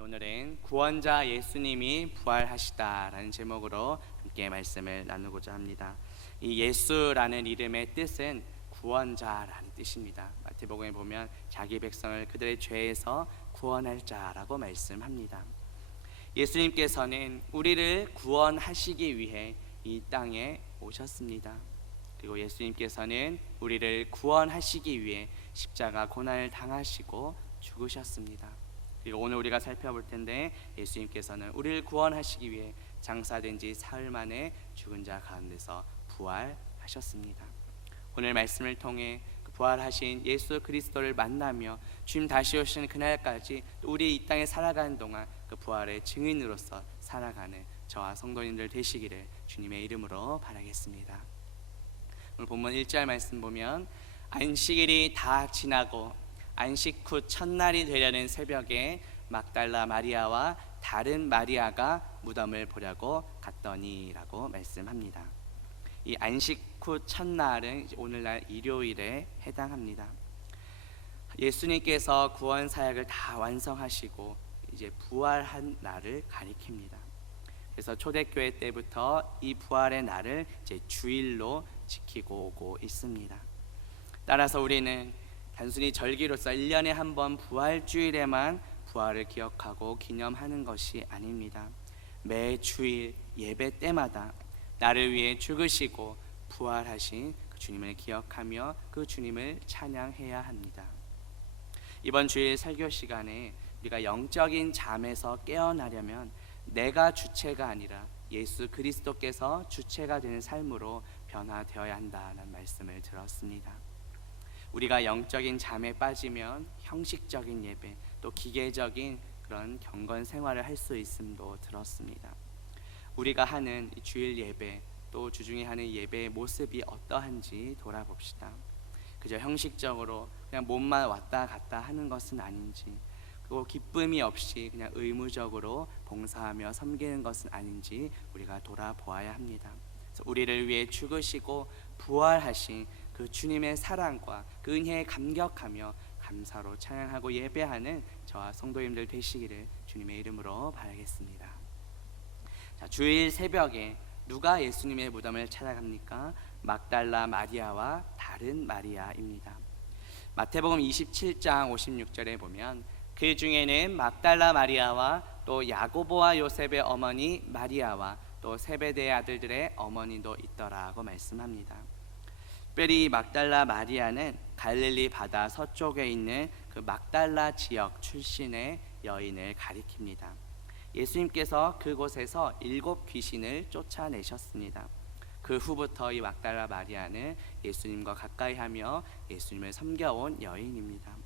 오늘은 구원자 예수님이 부활하시다라는 제목으로 함께 말씀을 나누고자 합니다. 이 예수라는 이름의 뜻은 구원자라는 뜻입니다. 마태복음에 보면 자기 백성을 그들의 죄에서 구원할 자라고 말씀합니다. 예수님께서는 우리를 구원하시기 위해 이 땅에 오셨습니다. 그리고 예수님께서는 우리를 구원하시기 위해 십자가 고난을 당하시고 죽으셨습니다. 그리고 오늘 우리가 살펴볼 텐데, 예수님께서는 우리를 구원하시기 위해 장사된 지 사흘 만에 죽은 자 가운데서 부활하셨습니다. 오늘 말씀을 통해 부활하신 예수 그리스도를 만나며 주님 다시 오시는 그날까지 우리 이 땅에 살아가는 동안 그 부활의 증인으로서 살아가는 저와 성도님들 되시기를 주님의 이름으로 바라겠습니다. 오늘 본문 1절 말씀 보면, 안식일이 다 지나고 안식 후 첫날이 되려는 새벽에 막달라 마리아와 다른 마리아가 무덤을 보려고 갔더니 라고 말씀합니다. 이 안식 후 첫날은 오늘날 일요일에 해당합니다. 예수님께서 구원 사역을 다 완성하시고 이제 부활한 날을 가리킵니다. 그래서 초대교회 때부터 이 부활의 날을 이제 주일로 지키고 오고 있습니다. 따라서 우리는 단순히 절기로서 1년에 한 번 부활주일에만 부활을 기억하고 기념하는 것이 아닙니다. 매 주일 예배 때마다 나를 위해 죽으시고 부활하신 그 주님을 기억하며 그 주님을 찬양해야 합니다. 이번 주일 설교 시간에 우리가 영적인 잠에서 깨어나려면 내가 주체가 아니라 예수 그리스도께서 주체가 되는 삶으로 변화되어야 한다는 말씀을 들었습니다. 우리가 영적인 잠에 빠지면 형식적인 예배, 또 기계적인 그런 경건 생활을 할 수 있음도 들었습니다. 우리가 하는 이 주일 예배, 또 주중에 하는 예배의 모습이 어떠한지 돌아봅시다. 그저 형식적으로 그냥 몸만 왔다 갔다 하는 것은 아닌지, 그리고 기쁨이 없이 그냥 의무적으로 봉사하며 섬기는 것은 아닌지 우리가 돌아보아야 합니다. 그래서 우리를 위해 죽으시고 부활하신 그 주님의 사랑과 그 은혜에 감격하며 감사로 찬양하고 예배하는 저와 성도님들 되시기를 주님의 이름으로 바라겠습니다. 자, 주일 새벽에 누가 예수님의 무덤을 찾아갑니까? 막달라 마리아와 다른 마리아입니다. 마태복음 27장 56절에 보면, 그 중에는 막달라 마리아와 또 야고보와 요셉의 어머니 마리아와 또 세베대의 아들들의 어머니도 있더라고 말씀합니다. 특별히 막달라 마리아는 갈릴리 바다 서쪽에 있는 그 막달라 지역 출신의 여인을 가리킵니다. 예수님께서 그곳에서 7 귀신을 쫓아내셨습니다. 그 후부터 이 막달라 마리아는 예수님과 가까이 하며 예수님을 섬겨온 여인입니다.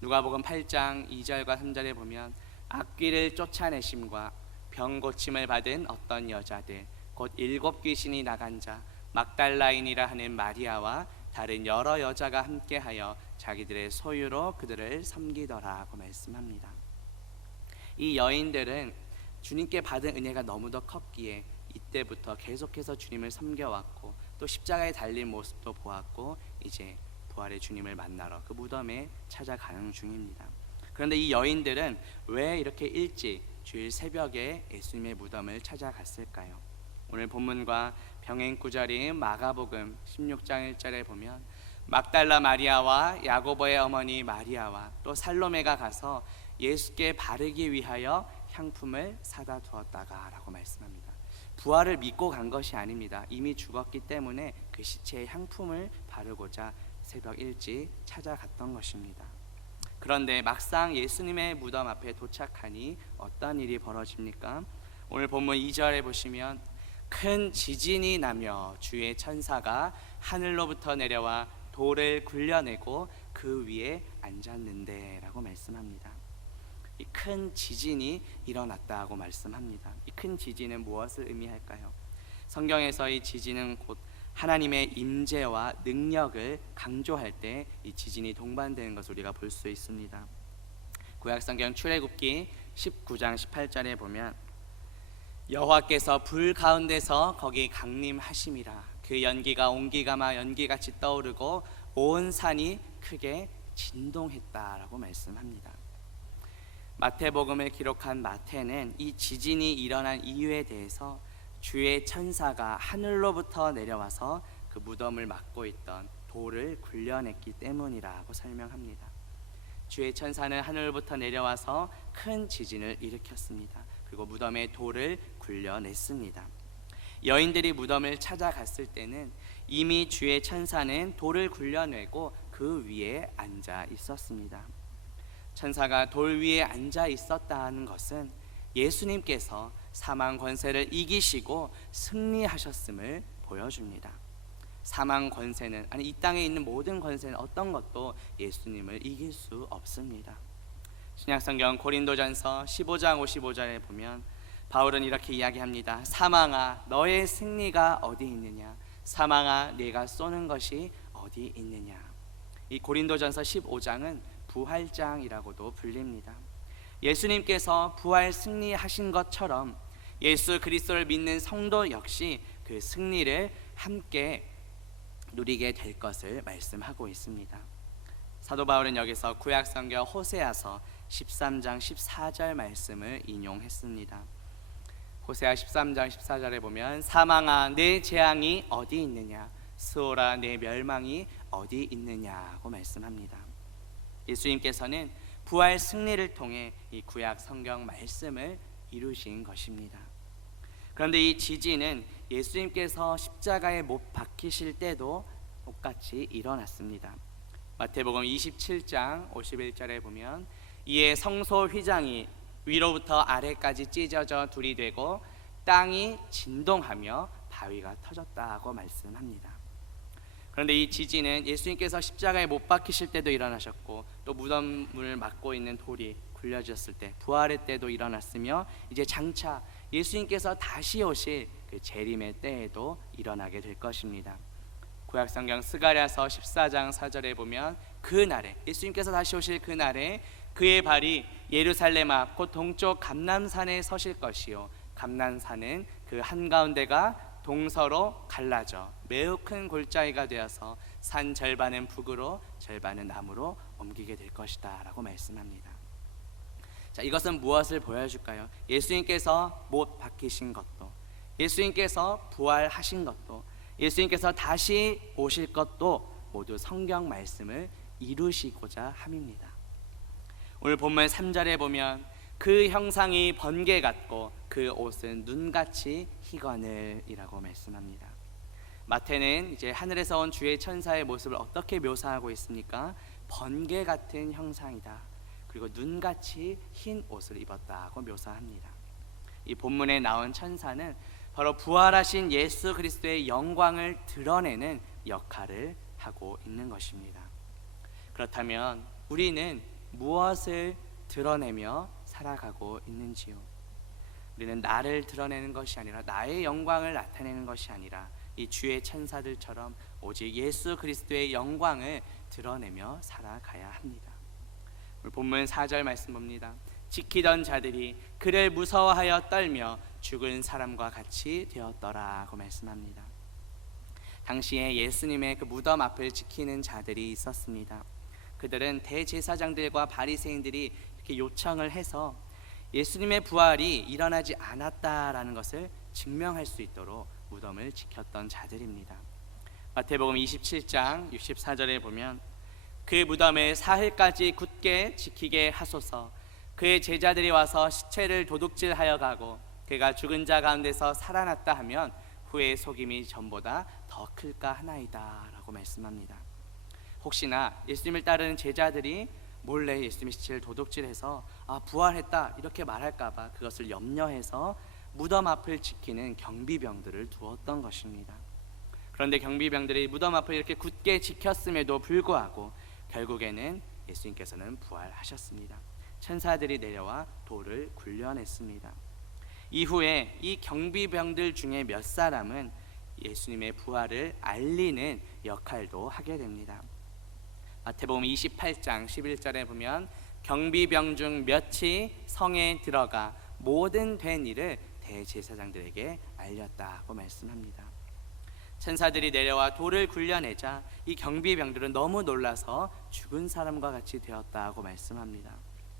누가복음 8장 2절과 3절에 보면, 악귀를 쫓아내심과 병 고침을 받은 어떤 여자들, 곧 7 귀신이 나간 자 막달라인이라 하는 마리아와 다른 여러 여자가 함께하여 자기들의 소유로 그들을 섬기더라고 말씀합니다. 이 여인들은 주님께 받은 은혜가 너무도 컸기에 이때부터 계속해서 주님을 섬겨왔고, 또 십자가에 달린 모습도 보았고, 이제 부활의 주님을 만나러 그 무덤에 찾아가는 중입니다. 그런데 이 여인들은 왜 이렇게 일찍 주일 새벽에 예수님의 무덤을 찾아갔을까요? 오늘 본문과 병행 구절인 마가복음 16장 1절에 보면, 막달라 마리아와 야고보의 어머니 마리아와 또 살로메가 가서 예수께 바르기 위하여 향품을 사다 두었다가 라고 말씀합니다. 부활을 믿고 간 것이 아닙니다. 이미 죽었기 때문에 그 시체에 향품을 바르고자 새벽 일찍 찾아갔던 것입니다. 그런데 막상 예수님의 무덤 앞에 도착하니 어떤 일이 벌어집니까? 오늘 본문 2절에 보시면, 큰 지진이 나며 주의 천사가 하늘로부터 내려와 돌을 굴려내고 그 위에 앉았는데 라고 말씀합니다. 이 큰 지진이 일어났다고 말씀합니다. 이 큰 지진은 무엇을 의미할까요? 성경에서 이 지진은 곧 하나님의 임재와 능력을 강조할 때 이 지진이 동반되는 것을 우리가 볼 수 있습니다. 구약성경 출애굽기 19장 18절에 보면, 여호와께서 불 가운데서 거기 강림하심이라. 그 연기가 온기가마 연기같이 떠오르고 온 산이 크게 진동했다라고 말씀합니다. 마태복음을 기록한 마태는 이 지진이 일어난 이유에 대해서 주의 천사가 하늘로부터 내려와서 그 무덤을 막고 있던 돌을 굴려냈기 때문이라고 설명합니다. 주의 천사는 하늘로부터 내려와서 큰 지진을 일으켰습니다. 그리고 무덤의 돌을 굴려냈습니다. 여인들이 무덤을 찾아갔을 때는 이미 주의 천사는 돌을 굴려내고 그 위에 앉아 있었습니다. 천사가 돌 위에 앉아 있었다는 것은 예수님께서 사망 권세를 이기시고 승리하셨음을 보여줍니다. 사망 권세는, 이 땅에 있는 모든 권세는 어떤 것도 예수님을 이길 수 없습니다. 신약성경 고린도전서 15장 55절에 보면 바울은 이렇게 이야기합니다. 사망아 너의 승리가 어디 있느냐, 사망아 네가 쏘는 것이 어디 있느냐. 이 고린도전서 15장은 부활장이라고도 불립니다. 예수님께서 부활 승리하신 것처럼 예수 그리스도를 믿는 성도 역시 그 승리를 함께 누리게 될 것을 말씀하고 있습니다. 사도 바울은 여기서 구약 성경 호세아서 13장 14절 말씀을 인용했습니다. 호세아 13장 14절에 보면 사망아 내 재앙이 어디 있느냐, 스오라 내 멸망이 어디 있느냐고 말씀합니다. 예수님께서는 부활 승리를 통해 이 구약 성경 말씀을 이루신 것입니다. 그런데 이 지진은 예수님께서 십자가에 못 박히실 때도 똑같이 일어났습니다. 마태복음 27장 51절에 보면 이에 성소 휘장이 위로부터 아래까지 찢어져 둘이 되고 땅이 진동하며 바위가 터졌다고 말씀합니다. 그런데 이 지진은 예수님께서 십자가에 못 박히실 때도 일어나셨고 또 무덤을 막고 있는 돌이 굴려졌을 때 부활의 때도 일어났으며 이제 장차 예수님께서 다시 오실 그 재림의 때에도 일어나게 될 것입니다. 구약성경 스가랴서 14장 4절에 보면 그 날에 예수님께서 다시 오실 그 날에 그의 발이 예루살렘 앞 곧 동쪽 감람산에 서실 것이요 감람산은 그 한가운데가 동서로 갈라져 매우 큰 골짜기가 되어서 산 절반은 북으로 절반은 남으로 옮기게 될 것이다 라고 말씀합니다. 자, 이것은 무엇을 보여줄까요? 예수님께서 못 박히신 것도, 예수님께서 부활하신 것도, 예수님께서 다시 오실 것도 모두 성경 말씀을 이루시고자 함입니다. 오늘 본문 3절에 보면 그 형상이 번개 같고 그 옷은 눈같이 희거늘이라고 말씀합니다. 마태는 이제 하늘에서 온 주의 천사의 모습을 어떻게 묘사하고 있습니까? 번개 같은 형상이다. 그리고 눈같이 흰 옷을 입었다고 묘사합니다. 이 본문에 나온 천사는 바로 부활하신 예수 그리스도의 영광을 드러내는 역할을 하고 있는 것입니다. 그렇다면 우리는 무엇을 드러내며 살아가고 있는지요? 우리는 나를 드러내는 것이 아니라 나의 영광을 나타내는 것이 아니라 이 주의 천사들처럼 오직 예수 그리스도의 영광을 드러내며 살아가야 합니다. 오늘 본문 4절 말씀 봅니다. 지키던 자들이 그를 무서워하여 떨며 죽은 사람과 같이 되었더라고 말씀합니다. 당시에 예수님의 그 무덤 앞을 지키는 자들이 있었습니다. 그들은 대제사장들과 바리새인들이 이렇게 요청을 해서 예수님의 부활이 일어나지 않았다라는 것을 증명할 수 있도록 무덤을 지켰던 자들입니다. 마태복음 27장 64절에 보면 그 무덤을 사흘까지 굳게 지키게 하소서. 그의 제자들이 와서 시체를 도둑질하여 가고 그가 죽은 자 가운데서 살아났다 하면 후에 속임이 전보다 더 클까 하나이다 라고 말씀합니다. 혹시나 예수님을 따르는 제자들이 몰래 예수님의 시체를 도둑질해서 부활했다 이렇게 말할까봐 그것을 염려해서 무덤 앞을 지키는 경비병들을 두었던 것입니다. 그런데 경비병들이 무덤 앞을 이렇게 굳게 지켰음에도 불구하고 결국에는 예수님께서는 부활하셨습니다. 천사들이 내려와 돌을 굴려냈습니다. 이후에 이 경비병들 중에 몇 사람은 예수님의 부활을 알리는 역할도 하게 됩니다. 마태복음 28장 11절에 보면 경비병 중 몇이 성에 들어가 모든 된 일을 대제사장들에게 알렸다고 말씀합니다. 천사들이 내려와 돌을 굴려내자 이 경비병들은 너무 놀라서 죽은 사람과 같이 되었다고 말씀합니다.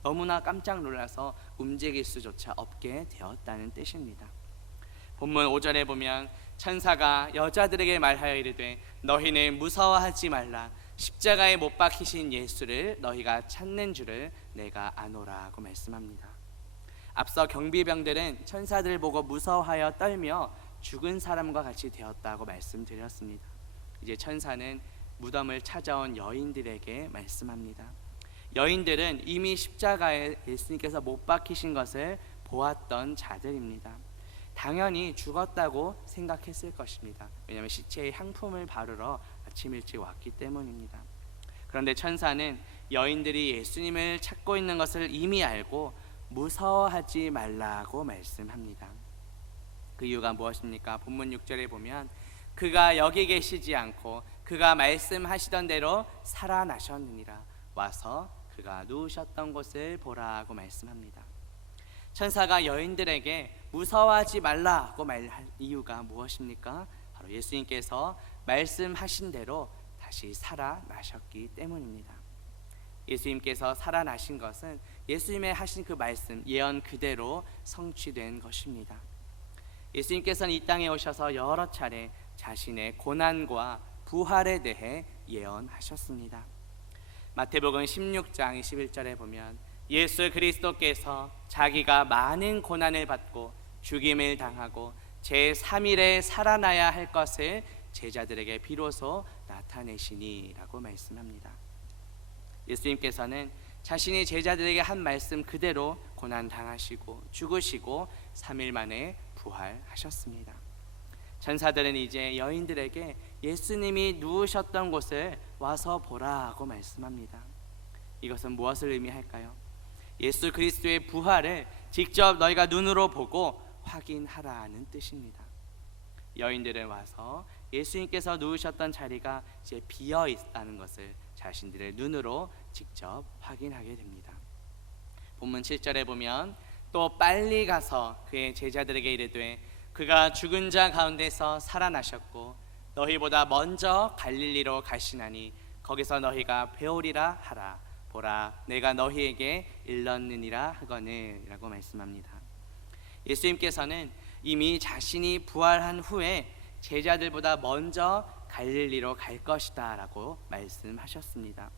너무나 깜짝 놀라서 움직일 수조차 없게 되었다는 뜻입니다. 본문 5절에 보면 천사가 여자들에게 말하여 이르되 너희는 무서워하지 말라. 십자가에 못 박히신 예수를 너희가 찾는 줄을 내가 아노라고 말씀합니다. 앞서 경비병들은 천사들을 보고 무서워하여 떨며 죽은 사람과 같이 되었다고 말씀드렸습니다. 이제 천사는 무덤을 찾아온 여인들에게 말씀합니다. 여인들은 이미 십자가에 예수님께서 못 박히신 것을 보았던 자들입니다. 당연히 죽었다고 생각했을 것입니다. 왜냐하면 시체의 향품을 바르러 아침 일찍 왔기 때문입니다. 그런데 천사는 여인들이 예수님을 찾고 있는 것을 이미 알고 무서워하지 말라고 말씀합니다. 그 이유가 무엇입니까? 본문 6절에 보면 그가 여기 계시지 않고 그가 말씀하시던 대로 살아나셨느니라. 와서 그가 누우셨던 곳을 보라고 말씀합니다. 천사가 여인들에게 무서워하지 말라고 말할 이유가 무엇입니까? 바로 예수님께서 말씀하신 대로 다시 살아나셨기 때문입니다. 예수님께서 살아나신 것은 예수님의 하신 그 말씀, 예언 그대로 성취된 것입니다. 예수님께서는 이 땅에 오셔서 여러 차례 자신의 고난과 부활에 대해 예언하셨습니다. 마태복음 16장 21절에 보면 예수 그리스도께서 자기가 많은 고난을 받고 죽임을 당하고 제3일에 살아나야 할 것을 제자들에게 비로소 나타내시니 라고 말씀합니다. 예수님께서는 자신이 제자들에게 한 말씀 그대로 고난 당하시고 죽으시고 3일 만에 부활하셨습니다. 천사들은 이제 여인들에게 예수님이 누우셨던 곳을 와서 보라고 말씀합니다. 이것은 무엇을 의미할까요? 예수 그리스도의 부활을 직접 너희가 눈으로 보고 확인하라는 뜻입니다. 여인들은 와서 예수님께서 누우셨던 자리가 이제 비어 있다는 것을 자신들의 눈으로 직접 확인하게 됩니다. 본문 7절에 보면 또 빨리 가서 그의 제자들에게 이르되 그가 죽은 자 가운데서 살아나셨고 너희보다 먼저 갈릴리로 가시나니 거기서 너희가 배우리라 하라. 보라 내가 너희에게 일렀느니라 하거늘 라고 말씀합니다. 예수님께서는 이미 자신이 부활한 후에 제자들보다 먼저 갈릴리로 갈 것이다 라고 말씀하셨습니다.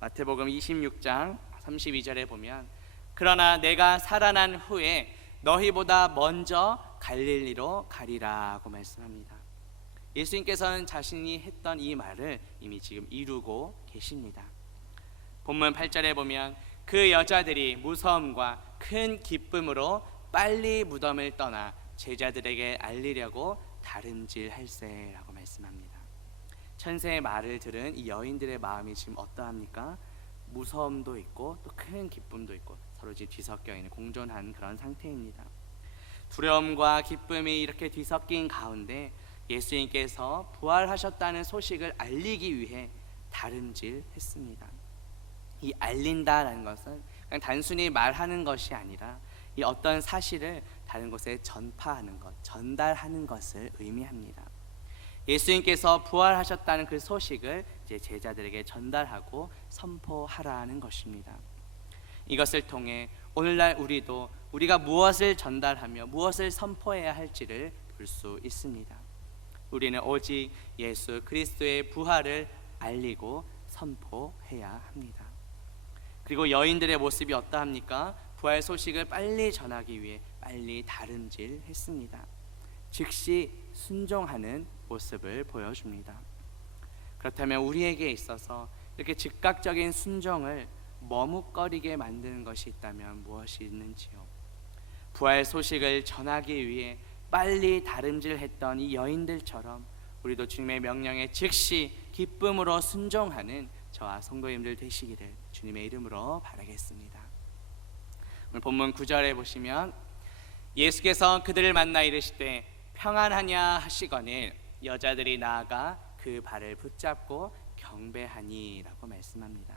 마태복음 26장 32절에 보면 그러나 내가 살아난 후에 너희보다 먼저 갈릴리로 가리라고 말씀합니다. 예수님께서는 자신이 했던 이 말을 이미 지금 이루고 계십니다. 본문 8절에 보면 그 여자들이 무서움과 큰 기쁨으로 빨리 무덤을 떠나 제자들에게 알리려고 다름질할세라고 말씀합니다. 천사의 말을 들은 이 여인들의 마음이 지금 어떠합니까? 무서움도 있고 또 큰 기쁨도 있고 서로 지금 뒤섞여 있는 공존한 그런 상태입니다. 두려움과 기쁨이 이렇게 뒤섞인 가운데 예수님께서 부활하셨다는 소식을 알리기 위해 다름질했습니다. 이 알린다라는 것은 그냥 단순히 말하는 것이 아니라 이 어떤 사실을 다른 곳에 전파하는 것, 전달하는 것을 의미합니다. 예수님께서 부활하셨다는 그 소식을 이제 제자들에게 전달하고 선포하라는 것입니다. 이것을 통해 오늘날 우리도 우리가 무엇을 전달하며 무엇을 선포해야 할지를 볼 수 있습니다. 우리는 오직 예수 그리스도의 부활을 알리고 선포해야 합니다. 그리고 여인들의 모습이 어떠합니까? 부활 소식을 빨리 전하기 위해 빨리 다름질했습니다. 즉시 순종하는 모습을 보여줍니다. 그렇다면 우리에게 있어서 이렇게 즉각적인 순종을 머뭇거리게 만드는 것이 있다면 무엇이 있는지요? 부활 소식을 전하기 위해 빨리 다름질했던 이 여인들처럼 우리도 주님의 명령에 즉시 기쁨으로 순종하는 저와 성도님들 되시기를 주님의 이름으로 바라겠습니다. 오늘 본문 9절에 보시면 예수께서 그들을 만나 이르시되 평안하냐 하시거늘 여자들이 나아가 그 발을 붙잡고 경배하니 라고 말씀합니다.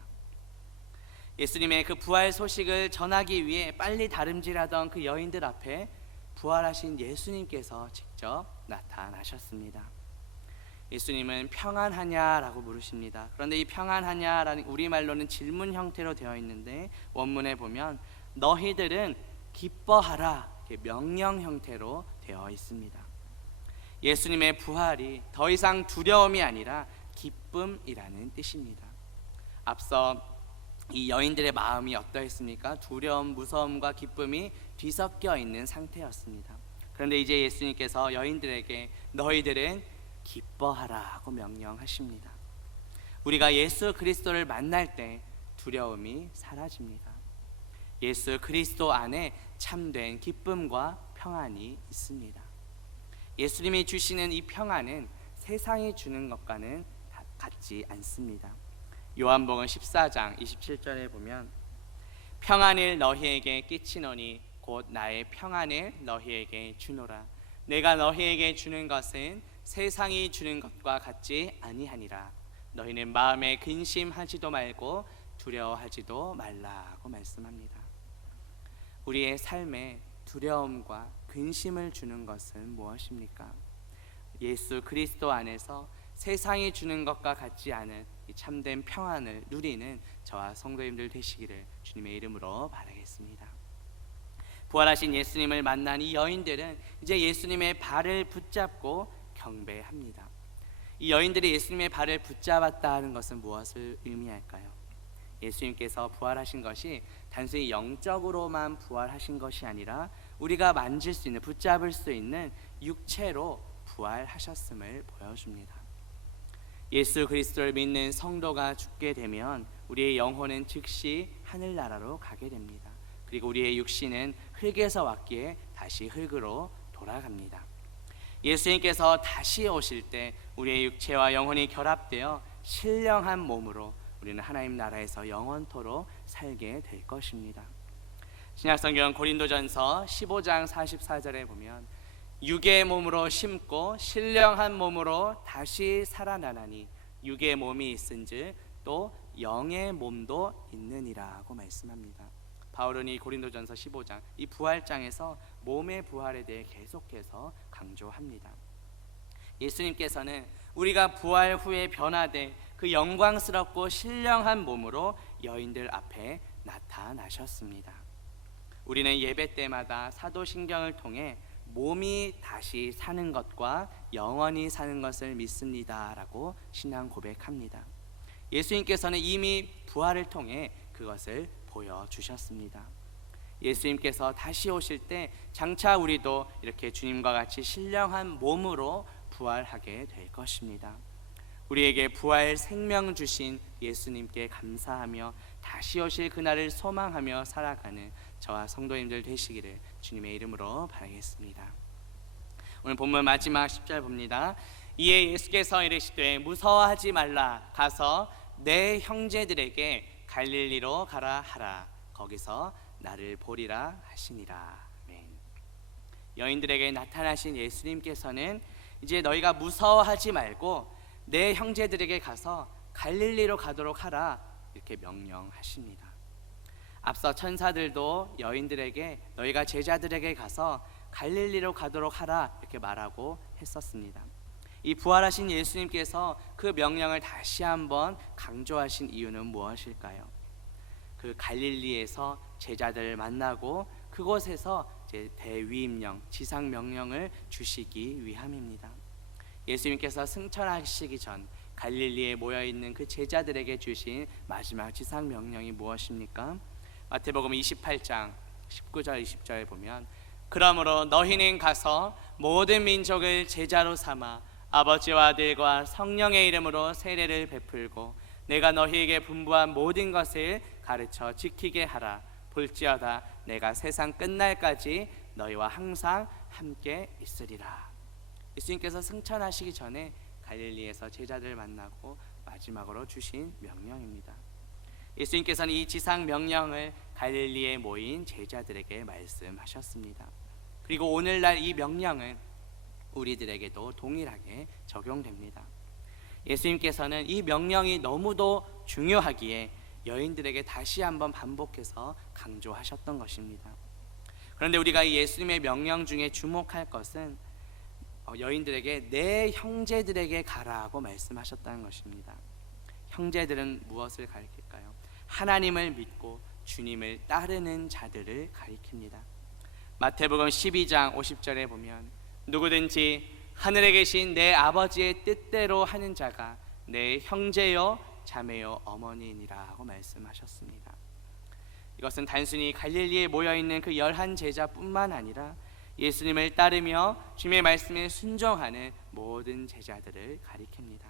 예수님의 그 부활 소식을 전하기 위해 빨리 다름질하던 그 여인들 앞에 부활하신 예수님께서 직접 나타나셨습니다. 예수님은 평안하냐라고 물으십니다. 그런데 이 평안하냐라는 우리말로는 질문 형태로 되어 있는데 원문에 보면 너희들은 기뻐하라, 명령 형태로 되어 있습니다. 예수님의 부활이 더 이상 두려움이 아니라 기쁨이라는 뜻입니다. 앞서 이 여인들의 마음이 어떠했습니까? 두려움, 무서움과 기쁨이 뒤섞여 있는 상태였습니다. 그런데 이제 예수님께서 여인들에게 너희들은 기뻐하라고 명령하십니다. 우리가 예수 그리스도를 만날 때 두려움이 사라집니다. 예수 그리스도 안에 참된 기쁨과 평안이 있습니다. 예수님이 주시는 이 평안은 세상이 주는 것과는 같지 않습니다. 요한복음 14장 27절에 보면 평안을 너희에게 끼치노니 곧 나의 평안을 너희에게 주노라. 내가 너희에게 주는 것은 세상이 주는 것과 같지 아니하니라. 너희는 마음에 근심하지도 말고 두려워하지도 말라고 말씀합니다. 우리의 삶에 두려움과 근심을 주는 것은 무엇입니까? 예수 그리스도 안에서 세상이 주는 것과 같지 않은 이 참된 평안을 누리는 저와 성도님들 되시기를 주님의 이름으로 바라겠습니다. 부활하신 예수님을 만난 이 여인들은 이제 예수님의 발을 붙잡고 경배합니다. 이 여인들이 예수님의 발을 붙잡았다 하는 것은 무엇을 의미할까요? 예수님께서 부활하신 것이 단순히 영적으로만 부활하신 것이 아니라 우리가 만질 수 있는, 붙잡을 수 있는 육체로 부활하셨음을 보여줍니다. 예수 그리스도를 믿는 성도가 죽게 되면 우리의 영혼은 즉시 하늘나라로 가게 됩니다. 그리고 우리의 육신은 흙에서 왔기에 다시 흙으로 돌아갑니다. 예수님께서 다시 오실 때 우리의 육체와 영혼이 결합되어 신령한 몸으로 우리는 하나님 나라에서 영원토록 살게 될 것입니다. 신약성경 고린도전서 15장 44절에 보면 육의 몸으로 심고 신령한 몸으로 다시 살아나나니 육의 몸이 있은즉 또 영의 몸도 있느니라고 말씀합니다. 바울은 이 고린도전서 15장 이 부활장에서 몸의 부활에 대해 계속해서 강조합니다. 예수님께서는 우리가 부활 후에 변화된 그 영광스럽고 신령한 몸으로 여인들 앞에 나타나셨습니다. 우리는 예배 때마다 사도신경을 통해 몸이 다시 사는 것과 영원히 사는 것을 믿습니다라고 신앙 고백합니다. 예수님께서는 이미 부활을 통해 그것을 보여주셨습니다. 예수님께서 다시 오실 때 장차 우리도 이렇게 주님과 같이 신령한 몸으로 부활하게 될 것입니다. 우리에게 부활 생명 주신 예수님께 감사하며 다시 오실 그날을 소망하며 살아가는 저와 성도님들 되시기를 주님의 이름으로 바라겠습니다. 오늘 본문 마지막 10절 봅니다. 이에 예수께서 이르시되 무서워하지 말라. 가서 내 형제들에게 갈릴리로 가라 하라. 거기서 나를 보리라 하시니라. 아멘. 여인들에게 나타나신 예수님께서는 이제 너희가 무서워하지 말고 내 형제들에게 가서 갈릴리로 가도록 하라 이렇게 명령하십니다. 앞서 천사들도 여인들에게 너희가 제자들에게 가서 갈릴리로 가도록 하라 이렇게 말하고 했었습니다. 이 부활하신 예수님께서 그 명령을 다시 한번 강조하신 이유는 무엇일까요? 그 갈릴리에서 제자들을 만나고 그곳에서 이제 대위임령, 지상 명령을 주시기 위함입니다. 예수님께서 승천하시기 전 갈릴리에 모여 있는 그 제자들에게 주신 마지막 지상 명령이 무엇입니까? 마태복음 28장 19절 20절에 보면 그러므로 너희는 가서 모든 민족을 제자로 삼아 아버지와 아들과 성령의 이름으로 세례를 베풀고 내가 너희에게 분부한 모든 것을 가르쳐 지키게 하라. 볼지어다 내가 세상 끝날까지 너희와 항상 함께 있으리라. 예수님께서 승천하시기 전에 갈릴리에서 제자들 만나고 마지막으로 주신 명령입니다. 예수님께서는 이 지상 명령을 갈릴리에 모인 제자들에게 말씀하셨습니다. 그리고 오늘날 이 명령은 우리들에게도 동일하게 적용됩니다. 예수님께서는 이 명령이 너무도 중요하기에 여인들에게 다시 한번 반복해서 강조하셨던 것입니다. 그런데 우리가 이 예수님의 명령 중에 주목할 것은 여인들에게 내 형제들에게 가라고 말씀하셨다는 것입니다. 형제들은 무엇을 가리킬까요? 하나님을 믿고 주님을 따르는 자들을 가리킵니다. 마태복음 12장 50절에 보면 누구든지 하늘에 계신 내 아버지의 뜻대로 하는 자가 내 형제요 자매요 어머니니라고 말씀하셨습니다. 이것은 단순히 갈릴리에 모여있는 그 11제자뿐만 아니라 예수님을 따르며 주님의 말씀에 순종하는 모든 제자들을 가리킵니다.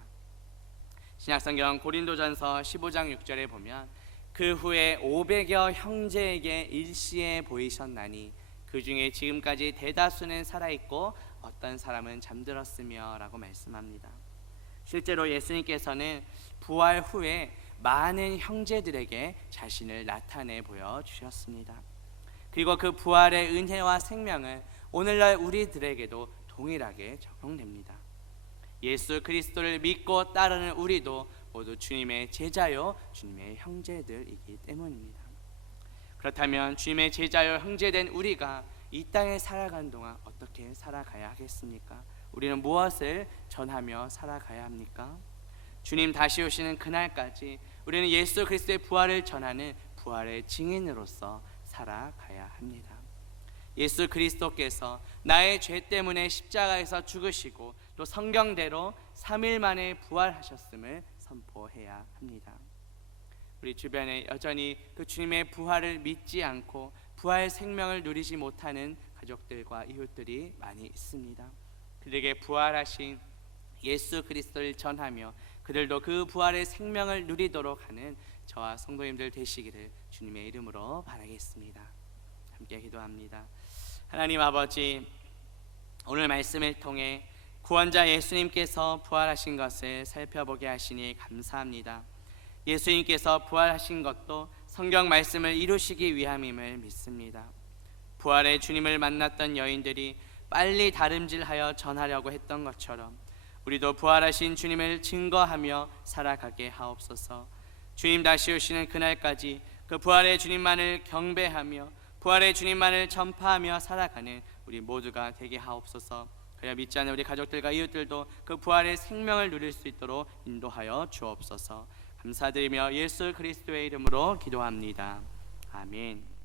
신약성경 고린도전서 15장 6절에 보면 그 후에 500여 형제에게 일시에 보이셨나니 그 중에 지금까지 대다수는 살아있고 어떤 사람은 잠들었으며 라고 말씀합니다. 실제로 예수님께서는 부활 후에 많은 형제들에게 자신을 나타내 보여주셨습니다. 그리고 그 부활의 은혜와 생명은 오늘날 우리들에게도 동일하게 적용됩니다. 예수 그리스도를 믿고 따르는 우리도 모두 주님의 제자요 주님의 형제들이기 때문입니다. 그렇다면 주님의 제자요 형제된 우리가 이 땅에 살아가는 동안 어떻게 살아가야 하겠습니까? 우리는 무엇을 전하며 살아가야 합니까? 주님 다시 오시는 그날까지 우리는 예수 그리스도의 부활을 전하는 부활의 증인으로서 살아가야 합니다. 예수 그리스도께서 나의 죄 때문에 십자가에서 죽으시고 또 성경대로 3일 만에 부활하셨음을 선포해야 합니다. 우리 주변에 여전히 그 주님의 부활을 믿지 않고 부활 생명을 누리지 못하는 가족들과 이웃들이 많이 있습니다. 그들에게 부활하신 예수 그리스도를 전하며 그들도 그 부활의 생명을 누리도록 하는 저와 성도님들 되시기를 주님의 이름으로 바라겠습니다. 함께 기도합니다. 하나님 아버지, 오늘 말씀을 통해 구원자 예수님께서 부활하신 것을 살펴보게 하시니 감사합니다. 예수님께서 부활하신 것도 성경 말씀을 이루시기 위함임을 믿습니다. 부활의 주님을 만났던 여인들이 빨리 다름질하여 전하려고 했던 것처럼 우리도 부활하신 주님을 증거하며 살아가게 하옵소서. 주님 다시 오시는 그날까지 그 부활의 주님만을 경배하며 부활의 주님만을 전파하며 살아가는 우리 모두가 되게 하옵소서. 그래야 믿지 않는 우리 가족들과 이웃들도 그 부활의 생명을 누릴 수 있도록 인도하여 주옵소서. 감사드리며 예수 그리스도의 이름으로 기도합니다. 아멘.